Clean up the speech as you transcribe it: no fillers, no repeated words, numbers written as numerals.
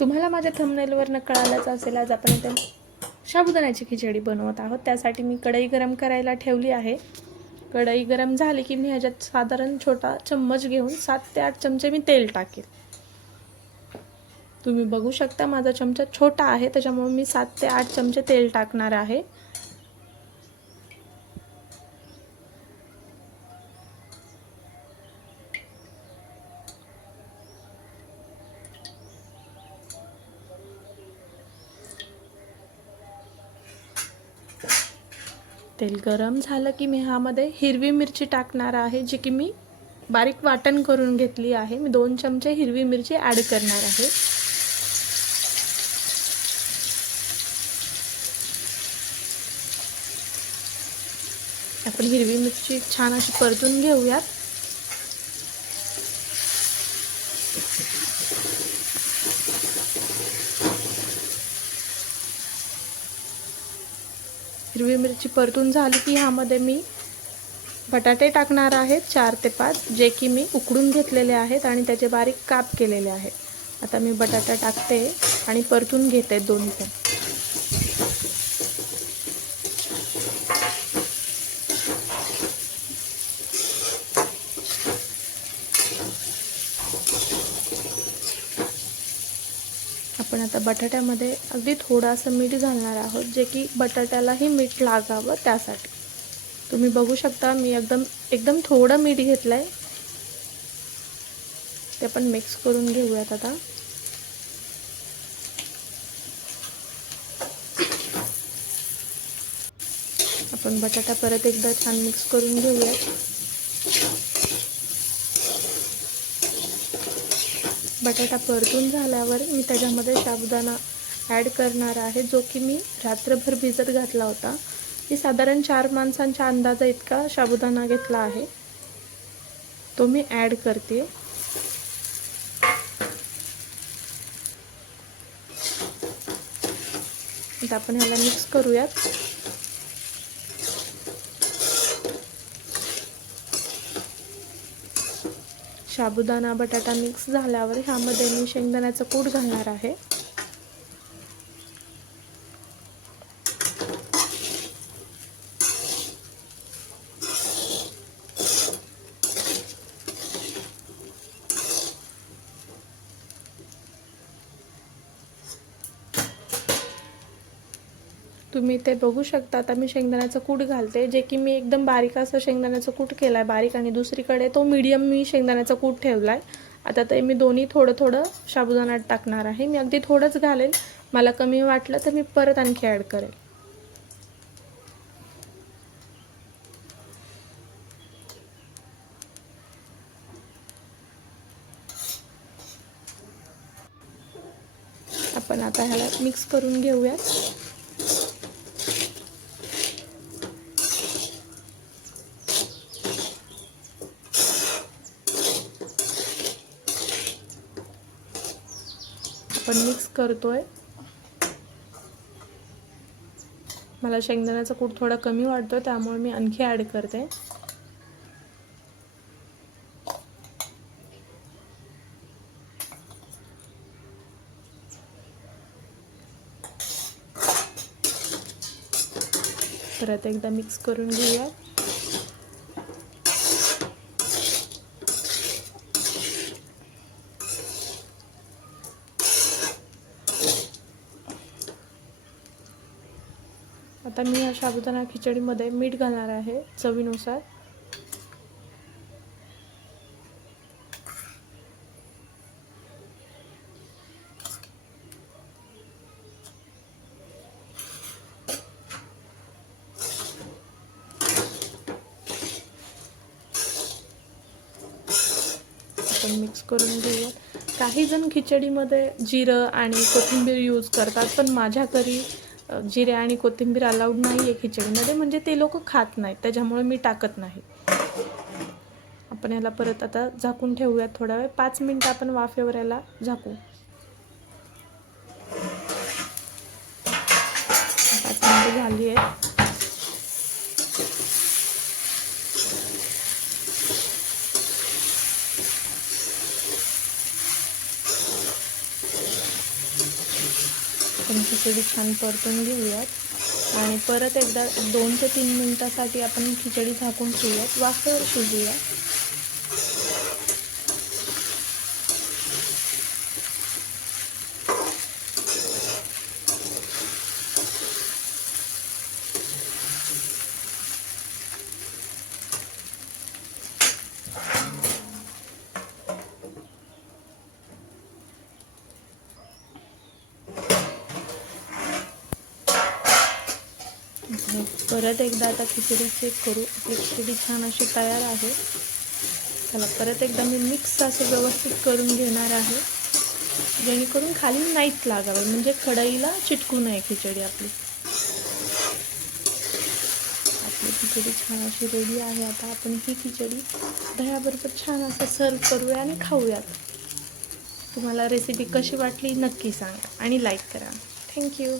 तुम्हाला माझ्या थंबनेलवरनं कळालंच असेल, आज आपण इथे साबुदाण्याची खिचडी बनवत आहोत। त्यासाठी मी कढई गरम करायला ठेवली आहे। कढई गरम झाली की मी ह्याच्यात साधारण छोटा चम्मच घेऊन 7 ते 8 चमचे मी तेल टाकेल। तुम्ही बघू शकता माझा चमचा छोटा आहे, त्याच्यामुळे मी 7 ते 8 चमचे तेल टाकणार आहे। तेल गरम झालं की मी ह्यामध्ये हिरवी मिरची टाकणार आहे, जी की मी बारीक वाटण करून घेतली आहे। मी 2 चमचे हिरवी मिरची ॲड करणार आहे। आपण हिरवी मिरची छान अशी परतून घेऊयात। हिरवी मिरची परतून झाली की ह्यामध्ये मी बटाटे टाकणार आहे 4 ते 5, जे की मी उकडून घेतलेले आहेत आणि त्याचे बारीक काप केलेले आहेत। आता मी बटाटा टाकते आणि परतून घेते दोन्ही पण। आपण आता बटाट्यामध्ये अगदी थोडासा मीठ घालणार आहोत, जे की बटाट्यालाही मीठ लागावं त्यासाठी। तुम्ही बघू शकता मी एकदम थोडं मीठ घेतलंय। ते आपण मिक्स करून घेऊयात आता। आपण बटाटा परत एकदा छान मिक्स करून घेऊयात। बटाटा परतून झाल्यावर मी त्याच्यामध्ये साबुदाणा ॲड करणार आहे, जो की मी रात्रभर भिजत घातला होता। मी साधारण 4 माणसांच्या अंदाजा इतका साबुदाणा घेतला आहे, तो मी ॲड करते। आता आपण ह्याला मिक्स करूयात। साबुदाणा बटाटा मिक्स झाल्यावर ह्यामध्ये मी शेंगदाण्याचं कूट घालणार आहे। तुम्ही ते बघू शकता। आता मी शेंगदाण्याचं कूट घालते, जे की मी एकदम बारीक असं शेंगदाण्याचं कूट केलाय बारीक, आणि दुसरीकडे तो मीडियम मी शेंगदाण्याचं कूट ठेवलाय। आता ते मी दोन्ही थोडं थोडं साबुदाण्यात टाकणार आहे। मी अगदी थोडंच घालेल, मला कमी वाटलं तर मी परत आणखी ॲड करेल। आपण आता ह्याला मिक्स करून घेऊयात। आपण मिक्स करतोय। मला शेंगदाण्याचा कूट थोडा कमी वाटतो, त्यामुळे मी आणखी ॲड करते। परत एकदा मिक्स करून घेऊया। आता मी या साबुदाणा खिचडीमध्ये मीठ घालणार आहे चवीनुसार। आपण मिक्स करून घेऊया। काही जण खिचडीमध्ये जिरं आणि कोथिंबीर यूज करतात, पण माझ्या घरी जिरे आणि कोथिंबीर अलाउड नाही आहे खिचडीमध्ये, म्हणजे ते लोक खात नाहीत, त्याच्यामुळे मी टाकत नाही। आपण याला परत आता झाकून ठेवूयात थोडा वेळ, 5 मिनिटं आपण वाफेवर याला झाकू। 5 मिनिटं झाली आहेत। आपण खिचडी छान परतून घेऊयात आणि परत एकदा 2 ते 3 मिनटासाठी आपण खिचडी झाकून ठेवूयात, वाफेवर शिजूया. परत एकदा आता खिचडी चेक करू. आपली खिचडी छान अशी तयार आहे. त्याला परत एकदा मी मिक्स असं व्यवस्थित करून घेणार आहे, जेणेकरून खाली नाहीच लागावे, म्हणजे कढईला चिटकू नये खिचडी आपली. आपली खिचडी छान अशी रेडी आहे. आता आपण ही खिचडी दह्याबरोबर छान असं सर्व करूया आणि खाऊयात. तुम्हाला रेसिपी कशी वाटली नक्की सांगा आणि लाईक करा. थँक्यू.